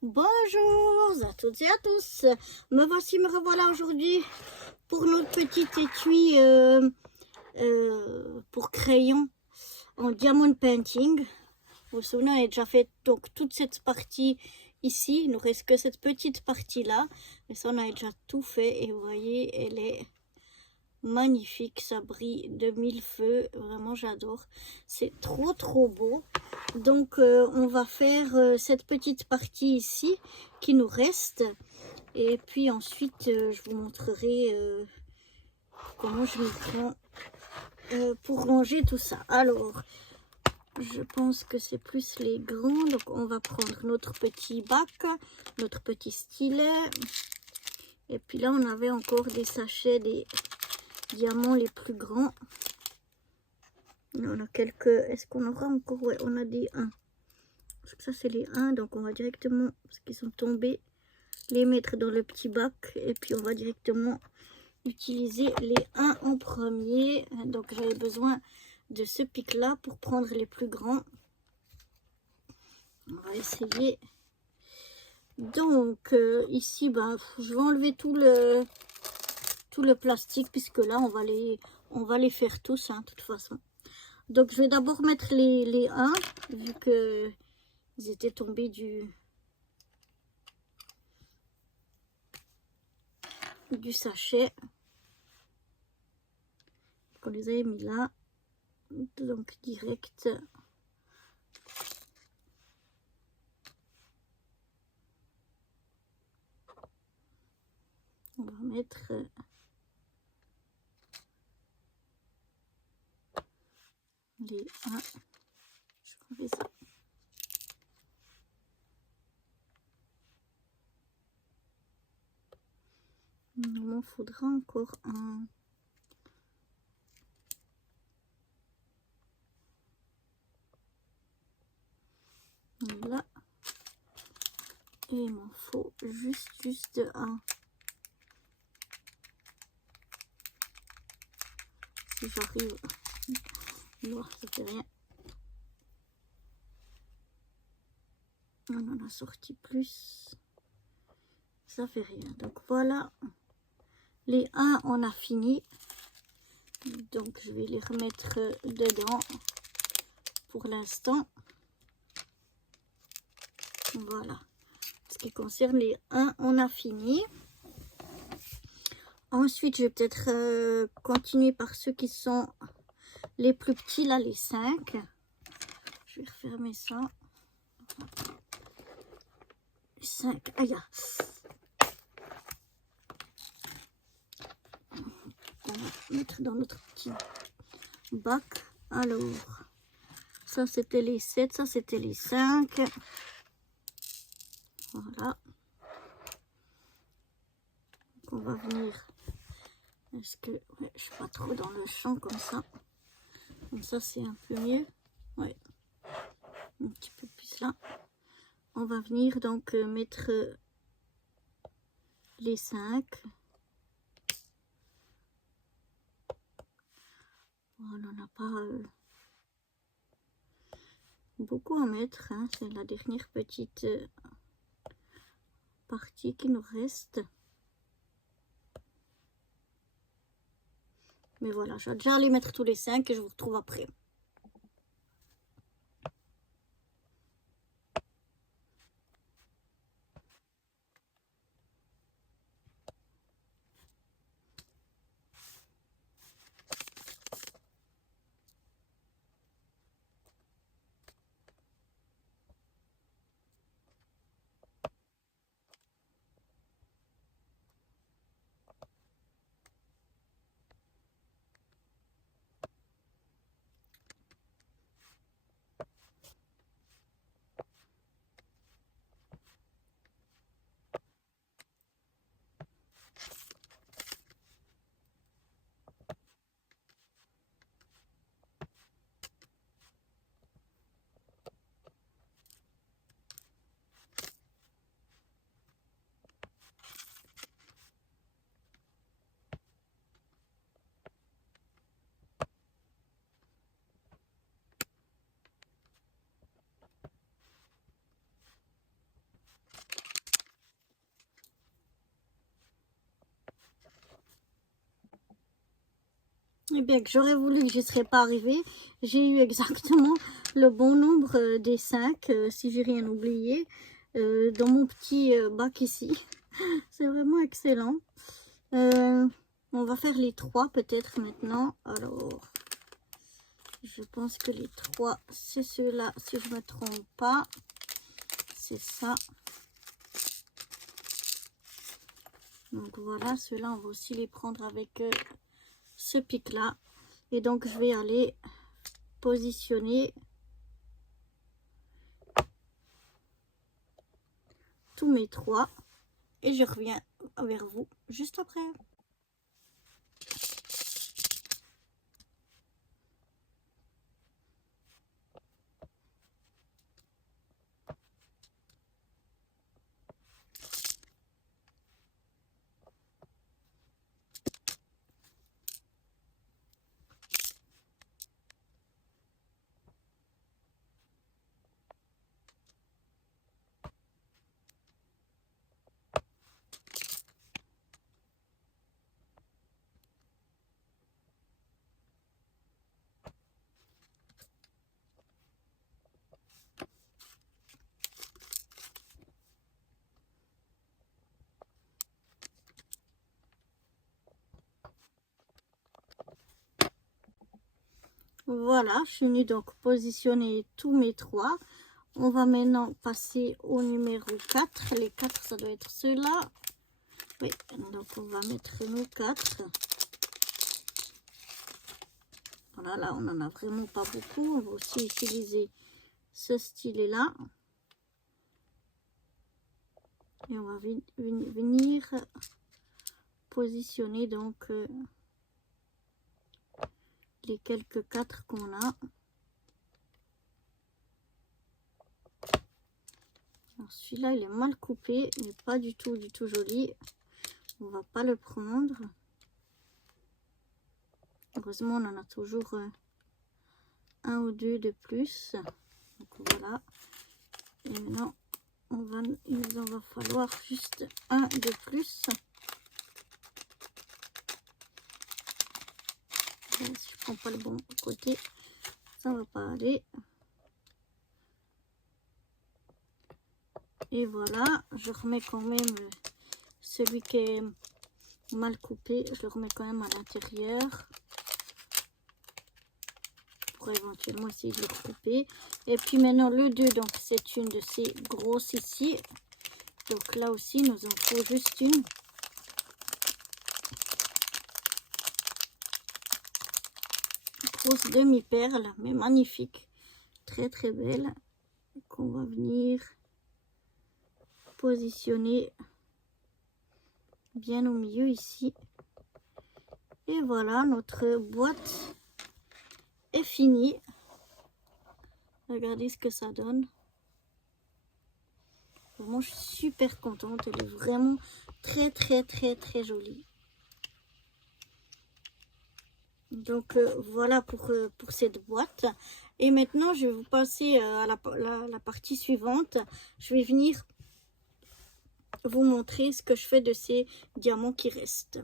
Bonjour à toutes et à tous. Me revoilà aujourd'hui pour notre petit étui pour crayon en diamond painting. Vous vous souvenez, on a déjà fait donc toute cette partie ici. Il nous reste que cette petite partie là. Et ça, on a déjà tout fait. Et vous voyez, elle est magnifique. Ça brille de mille feux. Vraiment, j'adore. C'est trop beau. Donc, on va faire cette petite partie ici qui nous reste. Et puis ensuite, je vous montrerai comment je me prends pour ranger tout ça. Alors, je pense que c'est plus les grands. Donc, on va prendre notre petit bac, notre petit stylet. Et puis là, on avait encore des sachets des diamants les plus grands. On a quelques... Est-ce qu'on aura encore? Ouais, on a des 1. Parce que ça, c'est les 1. Donc, on va directement, parce qu'ils sont tombés, les mettre dans le petit bac. Et puis, on va directement utiliser les 1 en premier. Donc, j'avais besoin de ce pic-là pour prendre les plus grands. On va essayer. Donc, ici, ben, je vais enlever tout le plastique, puisque là, on va les faire tous, hein, de toute façon. Donc, je vais d'abord mettre les 1, vu que ils étaient tombés du sachet. On les avait mis là. Donc, direct. On va mettre les 1. Je fais ça. Il m'en faudra encore un. Voilà. Et il m'en faut juste un. Si j'arrive. Non, ça fait rien. On en a sorti plus. Ça fait rien. Donc voilà. Les 1, on a fini. Donc je vais les remettre dedans pour l'instant. Voilà. Ce qui concerne les 1, on a fini. Ensuite, je vais peut-être continuer par ceux qui sont les plus petits, là, les 5. Je vais refermer ça. Les 5. Aïe. On va mettre dans notre petit bac. Alors, ça c'était les 7, ça c'était les 5. Voilà. Donc, on va venir. Est-ce que ouais, je suis pas trop dans le champ comme ça? Comme ça c'est un peu mieux. Ouais. Un petit peu plus là. On va venir donc mettre les 5. On n'en a pas beaucoup à mettre, hein. C'est la dernière petite partie qui nous reste. Mais voilà, je vais déjà aller mettre tous les 5 et je vous retrouve après. Eh bien, que j'aurais voulu que je ne serais pas arrivée. J'ai eu exactement le bon nombre des 5, si j'ai rien oublié, dans mon petit bac ici. C'est vraiment excellent. On va faire les 3 peut-être maintenant. Alors, je pense que les 3, c'est ceux-là, si je ne me trompe pas. C'est ça. Donc voilà, ceux-là, on va aussi les prendre avec ce pic-là. Et donc, je vais aller positionner tous mes 3. Et je reviens vers vous juste après. Voilà, je suis venue donc positionner tous mes 3. On va maintenant passer au numéro 4. Les 4, ça doit être ceux-là. Oui, donc on va mettre nos 4. Voilà, là on n'en a vraiment pas beaucoup. On va aussi utiliser ce stylet-là. Et on va venir positionner donc les quelques 4 qu'on a. Celui-là, il est mal coupé, mais pas du tout joli. On va pas le prendre. Heureusement, on en a toujours un ou deux de plus. Donc voilà. Et maintenant, il nous en va falloir juste un de plus. Et si je prends pas le bon côté, ça va pas aller. Et voilà, je remets quand même celui qui est mal coupé, je le remets quand même à l'intérieur pour éventuellement essayer de le couper. Et puis maintenant le 2, donc c'est une de ces grosses ici. Donc là aussi, nous en faut juste une. Grosse demi-perle, mais magnifique. Très très belle. Qu'on va venir positionner bien au milieu ici. Et voilà, notre boîte est finie. Regardez ce que ça donne. Vraiment, je suis super contente. Elle est vraiment très très jolie. Donc voilà pour cette boîte. Et maintenant, je vais vous passer à la partie suivante. Je vais venir vous montrer ce que je fais de ces diamants qui restent.